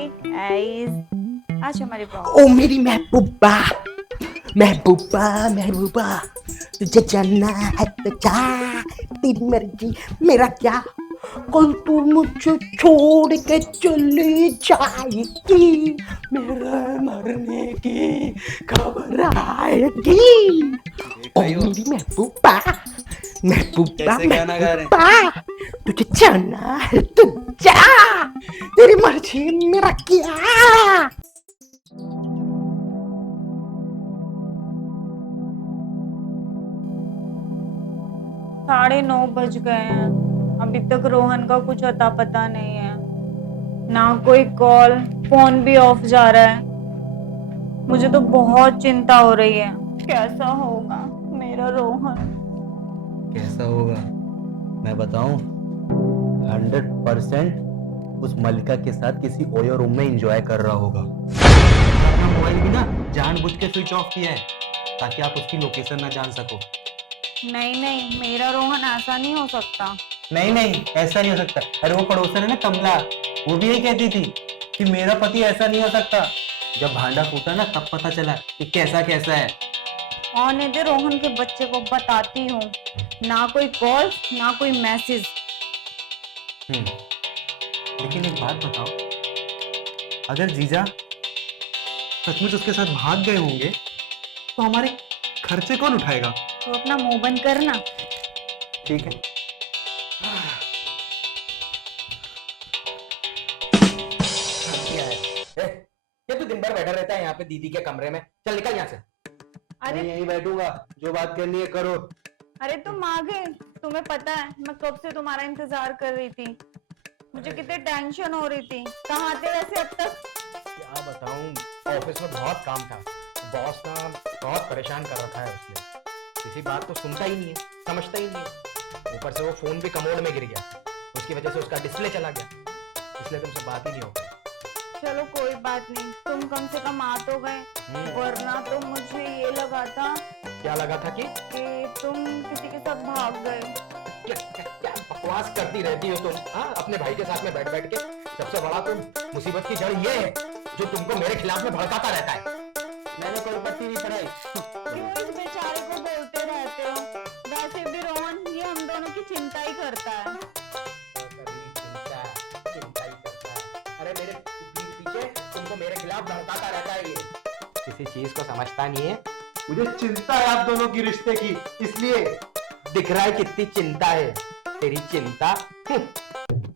ऐस आज हमारी ओ मेरी महबूबा महबूबा महबूबा, तुझे जाना है तो जा, तेरी मर्जी मेरा क्या, कल तू मुझे छोड़ के चली जाएगी, मेरे मरने की खबर आएगी। ओ मेरी महबूबा महबूबा कैसे गाना गा रहे हैं? महबूबा, तुझे जाना है तो जा, तेरी मर्जी मेरा क्या। 9:30 बज गए हैं, अभी तक रोहन का कुछ अता पता नहीं है, ना कोई कॉल, फोन भी ऑफ जा रहा है। मुझे तो बहुत चिंता हो रही है, कैसा होगा मेरा रोहन। कैसा होगा मैं बताऊं? 100% उस मलिका के साथ किसी ओयो रूम में एंजॉय कर रहा होगा। अपना मोबाइल भी ना जानबूझ के स्विच ऑफ किया है ताकि आप उसकी लोकेशन ना जान सको। नहीं नहीं, मेरा रोहन ऐसा नहीं हो सकता। नहीं नहीं, ऐसा नहीं हो सकता। अरे वो पड़ोसन है ना कमला, वो भी यही कहती थी कि मेरा पति ऐसा नहीं हो सकता। जब भांडा फूटा ना तब पता चला कि कैसा कैसा है। आने दे, रोहन के बच्चे को बताती हूँ। ना कोई कॉल ना कोई मैसेज। लेकिन एक बात बताओ, अगर जीजा सचमुच उसके साथ भाग गए होंगे तो हमारे खर्चे कौन उठाएगा? तो अपना मुंह बंद करना। ठीक है। ये तू दिन भर बैठा रहता है यहाँ पे दीदी के कमरे में, चल निकल यहाँ से। अरे मैं यहीं बैठूंगा, जो बात करनी है करो। अरे तुम आ गए, तुम्हें पता है मैं कब से तुम्हारा इंतजार कर रही थी। मुझे कितनी टेंशन हो रही थी, कहाँ थे वैसे अब तक? क्या बताऊं, ऑफिस में बहुत काम था, बॉस ना बहुत परेशान कर रखा है उसने, किसी बात को सुनता ही नहीं है, समझता ही नहीं है। ऊपर से वो फोन भी कमोड में गिर गया, उसकी वजह से उसका डिस्प्ले चला गया, इसलिए तुमसे बात ही नहीं हो पाई। चलो कोई बात नहीं, तुम कम से कम आ तो गए, वरना तो मुझे ये लगा था क्या लगा था कि तुम किसी के साथ भाग गए। क्या बकवास करती रहती हो तुम, हाँ? अपने भाई के साथ में बैठ बैठ के। सबसे बड़ा तुम मुसीबत की जड़ ये है जो तुमको मेरे खिलाफ में भड़काता रहता है। मैंने कोई पट्टी नहीं चढ़ाई। क्यों इस बेचारे को बोलते रहते हो? वैसे भी रोहन ये हम दोनों की चिंता ही करता है। चिंता ही करता है। अरे मेरे पीछे तुमको मेरे खिलाफ भड़काता रहता है, ये किसी चीज को समझता नहीं है। मुझे चिंता है आप दोनों की रिश्ते की, इसलिए दिख रहा है कितनी चिंता है तेरी। चिंता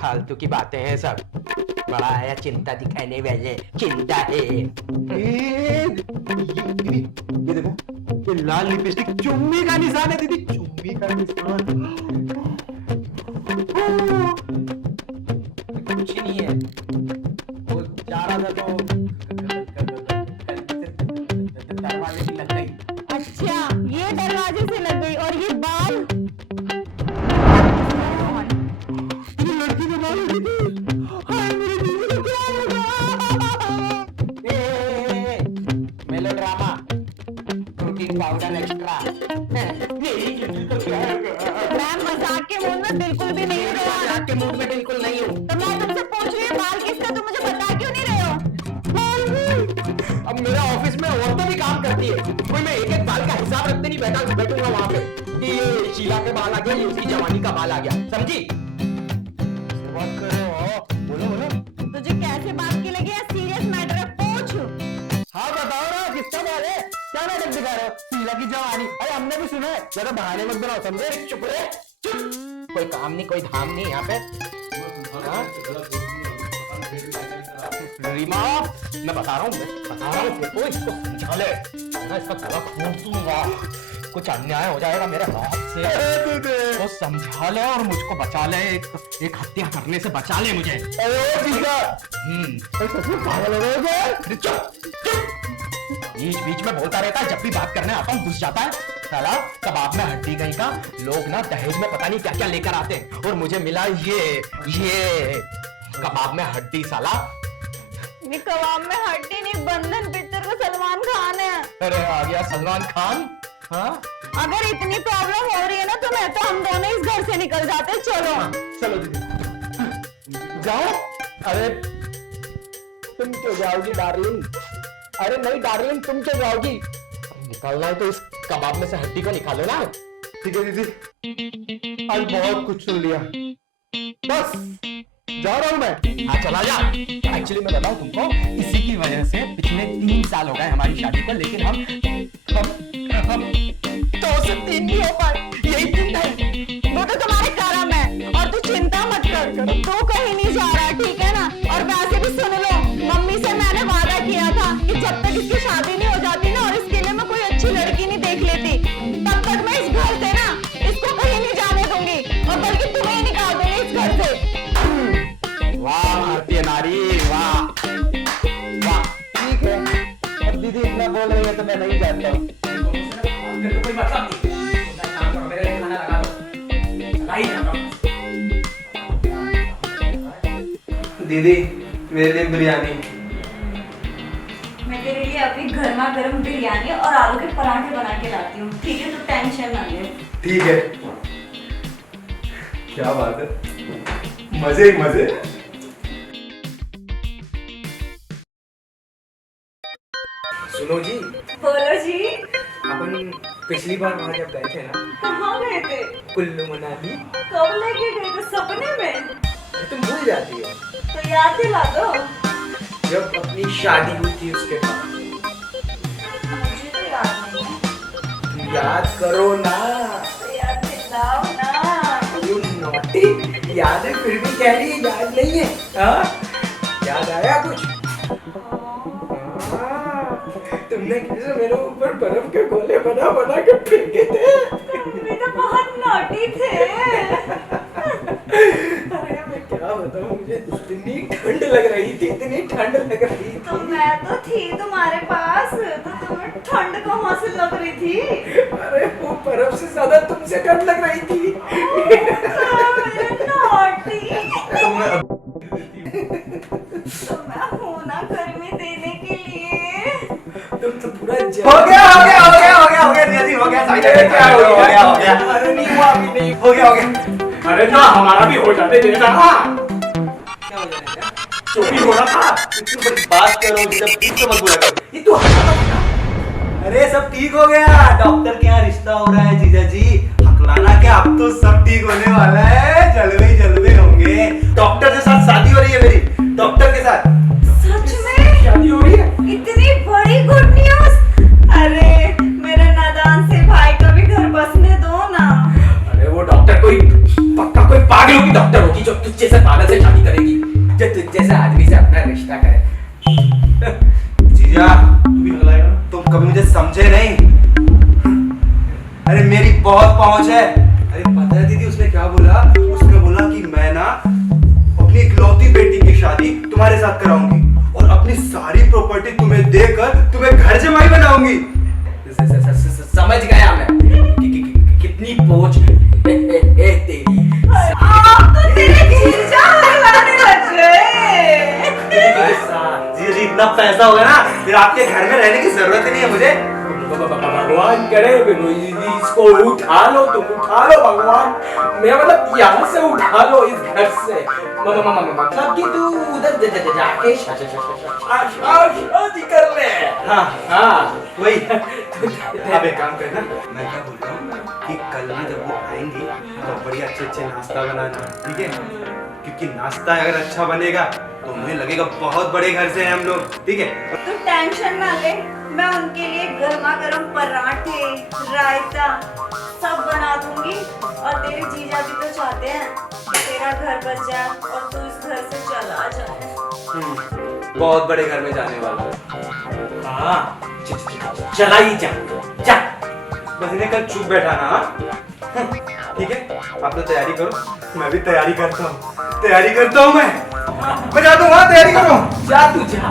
फालतू की बातें हैं सब, बड़ा आया चिंता दिखाने वाले, चिंता है। ये देखो, ये लाल लिपस्टिक चुम्मी का निशान है दीदी, चुम्मी का निशान। कुछ नहीं है, वो जा रहा था तो दरवाजे की लग गई। अच्छा, ये दरवाजे से लग गई और ये बाल? ये लड़की ने मारी दीदी। हाय मेरी दीदी को क्या होगा? Melodrama, cooking powder extra. मेरी दीदी को क्या होगा? मैं मजाक के मूड में बिल्कुल भी नहीं हूँ। मजाक के मूड में बिल्कुल नहीं हूँ। तो मैं तुमसे पूछ रही हूँ बाल किसका, तुम मुझे बता क्यों नहीं रहे हो? अब मेरा ऑफिस में औरतें भी काम करती है, कोई मैं एक एक बाल का हिसाब रखते नहीं बैठूंगा वहां पे कि ये शीला के बाल आ गया, ये उसकी जवानी का बाल आ गया, समझी? बात कर रहे हो? बोलो बोलो। तुझे कैसे बात की लगी है? सीरियस मैटर है, पूछ। हाँ बताओ ना, किसका बाल है? क्या नाटक दिखा रहे हो? शीला की जवानी, अरे हमने भी सुना है, ज्यादा बहाने मत बनाओ, समझे? चुप रहे, चुप। कोई काम नहीं कोई धाम नहीं यहाँ पे। हाँ? रीमा, मैं बता रहा हूँ देखो, इसको समझा ले, ना इसका गला घोंट दूंगा, कुछ अन्याय हो जाएगा मेरे हाथ से, तो समझा ले और मुझको बचा ले, एक हत्या करने से बचा ले मुझे। पागल हो गए क्या? अरे चुप चुप, बीच बीच में बोलता रहता है, जब भी बात करने आता हूँ घुस जाता है साला। कबाब में हड्डी कहीं का, लोग ना दहेज में पता नहीं क्या क्या लेकर आते हैं और मुझे मिला ये कबाब में हड्डी साला। ये कबाब में हड्डी नहीं, बंधन पिक्चर का सलमान खान है। अरे आ गया सलमान खान। हाँ अगर इतनी प्रॉब्लम हो रही है ना तो मैं तो हम दोनों इस घर से निकल जाते। चलो चलो दीदी जाओ। अरे तुम क्यों जाओगी डार्लिंग? अरे नहीं डार्लिंग, तुम क्यों जाओगी? निकालना है तो इस कबाब में से हड्डी को निकालो ना। ठीक है दीदी, आज बहुत कुछ सुन लिया, बस जा रहा हूँ मैं। हाँ चला जा। एक्चुअली मैं बताऊं तुमको, इसी की वजह से पिछले 3 साल हो गए हमारी शादी को, लेकिन हम 2 से 3 नहीं हो पाए। यही चिंता है। वो तो तुम्हारे कर्म है और तू चिंता मत कर, तू कहीं नहीं जा रहा, ठीक है ना? और वैसे भी सुन लो, मम्मी से मैंने वादा किया था कि जब तक इसकी शादी नहीं हो जाती ना और इसके लिए मैं कोई अच्छी लड़की नहीं देख लेती, तब तक मैं इस घर से ना इसको कहीं नहीं जाने दूंगी, और बल्कि तुम्हें ही निकाल दूंगी इस घर से। वाह भारतीय नारी, वाह वाह। ठीक है, अब दीदी इतना बोल रही है तो मैं नहीं जाता हूँ। कोई मतलब नहीं, मेरे लिए खाना लगा दो। लगा ही जाता हूँ। दीदी मेरे लिए बिरयानी। मैं तेरे लिए अभी गर्मा गर्म बिरयानी और आलू के पराठे बना के लाती हूँ, ठीक है? तो टेंशन ना ले। ठीक है, क्या बात है, मजे ही मजे। सुनो जी, बोलो जी। अपन पिछली बार वहाँ जब गए थे ना, कहाँ गए थे? कुल्लू मनाली, कब लेके गए थे? सपने में? तुम भूल जाती हो। तो याद दिला दो। जब अपनी शादी हुई थी उसके बाद। मुझे तो याद नहीं है। तुम याद करो ना। तो याद दिलाओ ना। यू नॉटी, याद है फिर भी कह रही है याद नहीं है। हाँ? याद आया कुछ? तुमने कैसे मेरे ऊपर बर्फ के गोले बना बना के फेंके थे? तुम भी तो बहुत नॉटी थे। अरे मैं क्या बताऊं, मुझे इतनी ठंड लग रही थी, इतनी ठंड लग रही तो थी। मैं तो थी तुम्हारे पास, तो तुम्हें ठंड कहाँ से लग रही थी? अरे वो बर्फ से ज्यादा तुमसे ठंड लग रही थी। नॉटी। तो मैं हूँ ना गर्मी देने के लिए। तुम तो पूरा हो गया हो गया हो गया हो गया हो गया दीदी, हो गया साइड में, क्या हो गया? हो गया। अरे नहीं हुआ, अभी नहीं हो गया हो गया। अरे ना, हमारा भी हो जाने देना। क्या हो जाएगा? जो भी हो रहा था। इतनी बड़ी बात करो, जब ठीक तो मत बोला करो। ये तू हंसा था। अरे सब ठीक हो गया, डॉक्टर के यहाँ रिश्ता हो रहा है जीजा जी। हकलाना क्या, अब तो सब ठीक होने वाला है, जलवे ही जलवे होंगे। डॉक्टर के साथ शादी हो रही है मेरी, डॉक्टर के साथ। सच में? शादी हो रही है? इतनी बड़ी गुड न्यूज। अरे मेरे नादान से भाई का भी घर बसने दो ना। अरे वो डॉक्टर कोई पक्का कोई पागलों की डॉक्टर होगी जो तुझ जैसे पागल से शादी करेगी, जो तुझ जैसे आदमी से अपना रिश्ता करे। जीजा तू भी हकलाएगा ना, तुम कभी मुझे समझे नहीं। अरे मेरी बहुत पहुंच है। अरे पता है दीदी उसने क्या बोला? उसने बोला कि मैं ना अपनी इकलौती बेटी की शादी तुम्हारे साथ कराऊंगी और अपनी सारी प्रॉपर्टी तुम्हें देकर तुम्हें घर जमाई बनाऊंगी। समझ गया मैं कितनी पहुंच है तेरी। आप तो तेरे जीजा हकलाने लग गए। जी जी इतना पैसा होगा ना, फिर आपके घर में रहने की जरूरत ही नहीं है मुझे। भगवान करे इसको उठा लो, तुम उठा लो भगवान। मैं मतलब यहाँ से उठा लो इस घर से। मतलब कि तू उधर जाके शादी कर ले। हाँ हाँ वही। अब एक काम करना, मैं क्या बोलता हूँ कि कल ना जब वो आएंगी तो बढ़िया अच्छे अच्छे नाश्ता बनाना, ठीक है? क्योंकि नाश्ता अगर अच्छा बनेगा तो मुझे लगेगा बहुत बड़े घर से हैं हम लोग, ठीक है? तू टेंशन ना ले, मैं उनके लिए गर्मा गर्म पराठे, रायता सब बना दूंगी। और तेरे जीजा भी तो चाहते हैं कि तेरा घर बच जाए और तू इस घर से चला जाए। बहुत बड़े घर में जाने वाला है। हाँ चला ही जा जा। बस इन्हें कल चुप बैठाना, हाँ? ठीक है, आप लोग तैयारी करो, मैं भी तैयारी करता हूँ। तैयारी करता हूँ मैं जाता हूँ, तैयारी करो। जा तू जा।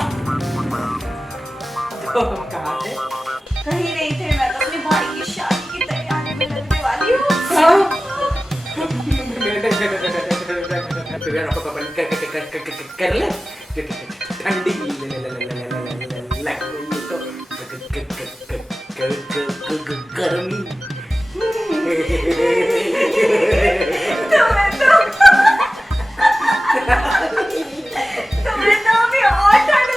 तो कहाँ थे? कहीं नहीं थे, मैं तो अपने भाई की शादी की तैयारी में लगने वाली हूँ। कर ले ठंडी गर्मी। तुम्हें तो अभी और ठंड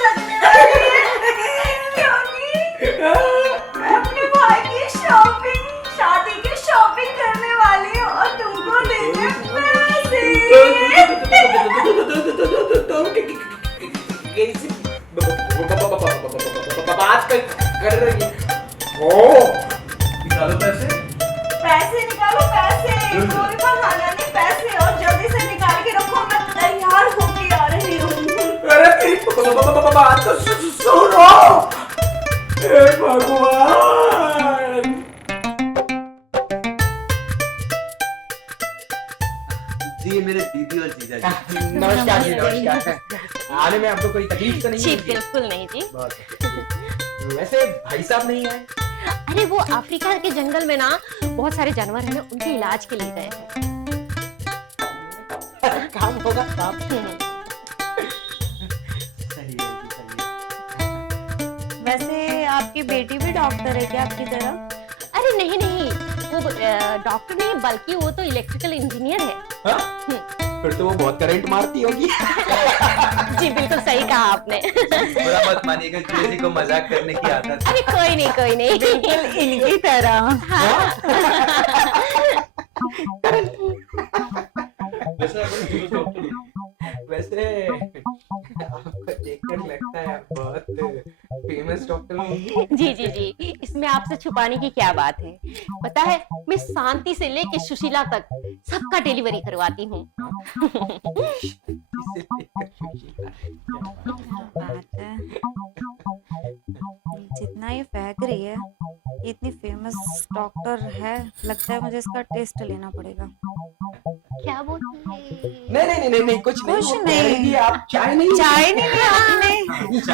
कर रही है। ओ निकालो पैसे। पैसे निकालो, पैसे मेरे पास आ जाने पैसे, और जल्दी से निकाल के रखो, मैं तैयार होके आ रही हूँ। अरे तेरी बात तो सुनो। हे भगवान। जी मेरे दीदी और जीजा जी। नमस्कार जी, नमस्कार। आने में आपको कोई तकलीफ तो नहीं जी है? बिल्कुल नहीं जी। बहुत अच्छा। वैसे भाई साहब नहीं आए? अरे वो अफ्रीका के जंगल में ना बहुत सारे जानवर हैं, उनके इलाज के लिए गए हैं। काम होगा काम। सही है जी, सही है। वैसे आपकी बेटी भी डॉक्टर है क्या आपकी तरह? अरे नहीं नहीं, वो डॉक्टर नहीं बल्कि वो तो इलेक्ट्रिकल इंजीनियर है। हाँ? फिर तो वो बहुत करंट मारती होगी। जी बिल्कुल सही कहा आपने। बुरा मत मानिएगा, किसी को मजाक करने की आदत है। अरे कोई नहीं कोई नहीं। बिल्कुल इनकी तरह। वैसे आपको देखकर लगता है आप बहुत फेमस डॉक्टर हो। जी जी जी, इसमें आपसे छुपाने की क्या बात है। पता है मैं शांति से लेके सुशीला तक सबका डिलीवरी करवाती हूँ। बात है, जितना ये फेंक रही है, ये इतनी फेमस डॉक्टर है, लगता है मुझे इसका टेस्ट लेना पड़ेगा। क्या बोलती है? नहीं कुछ नहीं। कुछ वो कह नहीं। रही थी, आप चाय नहीं चाय नहीं लिया आपने?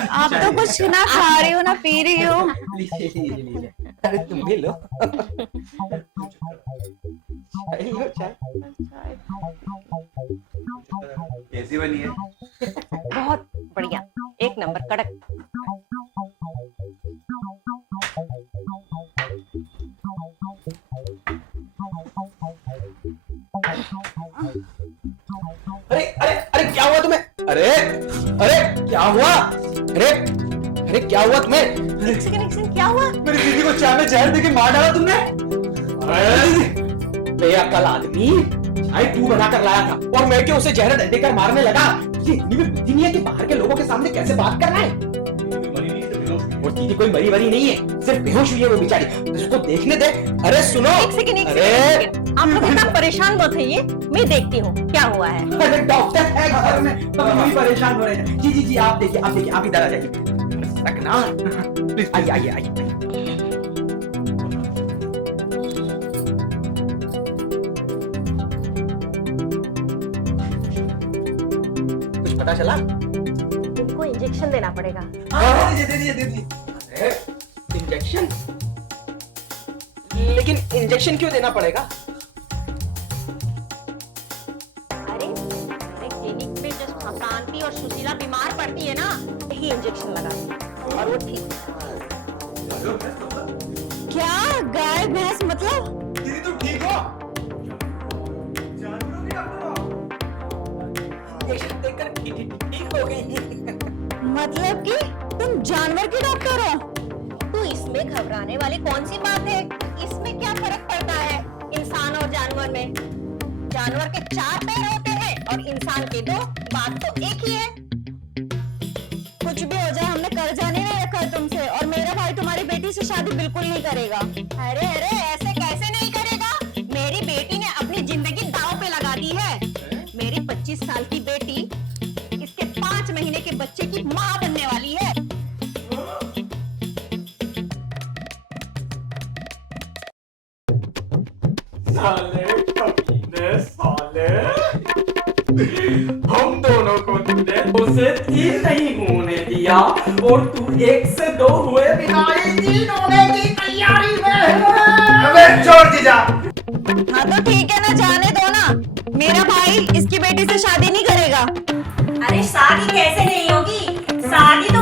आप तो कुछ ना खा रही हो ना पी रही हो। लीजिए। अरे तुम भी लो। चाय लो चाय। कैसी बनी है? बहुत बढ़िया, एक नंबर कड़क। अरे अरे अरे क्या हुआ तुम्हें? अरे अरे क्या हुआ? अरे अरे क्या हुआ तुम्हें? एक सेकंड क्या हुआ? मेरी दीदी को चाय में जहर देके मार डाला तुमने? बेअक्ल आदमी, चाय तू बना कर लाया था और मैं क्यों उसे जहर देकर मारने लगा? ये इतनी भी बुद्धि नहीं है कि बाहर के लोगों के सामने कैसे बात करना है। और दीदी कोई मरी वरी नहीं है, सिर्फ बेहोश हुई है वो बेचारी, उसको देखने दे। अरे सुनो, एक सेकंड अरे आप लोग इतना परेशान मत होइए, मैं देखती हूँ क्या हुआ है। अरे डॉक्टर है घर में, हम भी परेशान हो रहे हैं। जी आप देखिए आप इधर आ जाइए। सकना प्लीज आइए। कुछ पता चला? उनको इंजेक्शन देना पड़ेगा। दे दीजिए। अरे इंजेक्शन? लेकिन इंजेक्शन क्यों देना पड़ेगा? अरे क्लिनिक में जब शांति और सुशीला बीमार पड़ती है ना, यही इंजेक्शन लगा और वो ठीक। क्या गाय भैंस मतलब? दीदी तुम ठीक हो? जानवरों की डॉक्टर हो? इंजेक्शन देकर ठीक हो गई। मतलब कि तुम जानवर की डॉक्टर हो? तो इसमें घबराने वाली कौन सी बात है? इसमें क्या फर्क पड़ता है इंसान और जानवर में? जानवर के 4 पैर होते हैं और इंसान के 2, बात तो एक ही है। कुछ भी हो जाए, हमने कर्जा नहीं रखा है तुमसे, और मेरा भाई तुम्हारी बेटी से शादी बिल्कुल नहीं करेगा। अरे ऐसे कैसे नहीं करेगा? मेरी बेटी ने अपनी जिंदगी दांव पे लगा दी है। मेरी 25 साल की बेटी इसके 5 महीने के बच्चे की माँ बनने वाली है। साले हम दोनों को तूने उसे 3 नहीं होने दिया और तू 1 से 2 हुए बिना ही 3 होने की तैयारी में है। अबे छोड़ जीजा। हाँ तो ठीक है ना, जाने दो ना। मेरा भाई इसकी बेटी से शादी नहीं करेगा। अरे शादी कैसे नहीं होगी? शादी तो